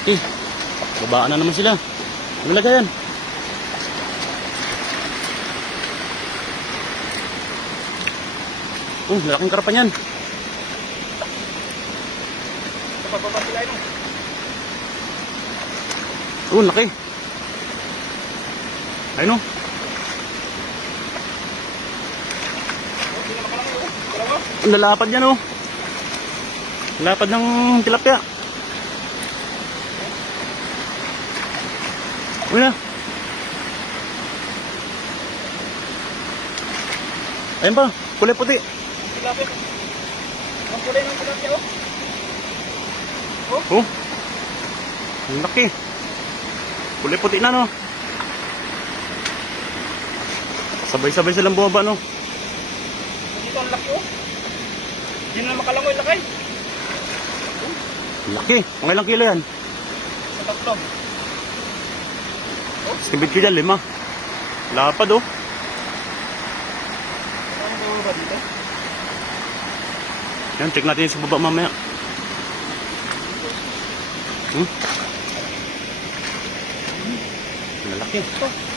Okay. Babaan na naman sila. Ano lagayan? Malaking karapan yan. Bababa sila yun. Laki. Ayun o. Ang lalapad yan o. Lalapad ng tilapia. Una. Ayun pa, kulay puti. Tilapia. Ang kulay ng tilapia oh. Oh. Ang laki. Kulay puti na no. Sabay-sabay silang bumaba no. Dito ang laki oh. Hindi na makalangoy lakay. Laki. Mga ilang kilo yan? Sa tatlo. Estimate ko dyan, 5. Lapad oh. Ano ba ba dito? Yan, check natin sa baba mamaya. Malaki.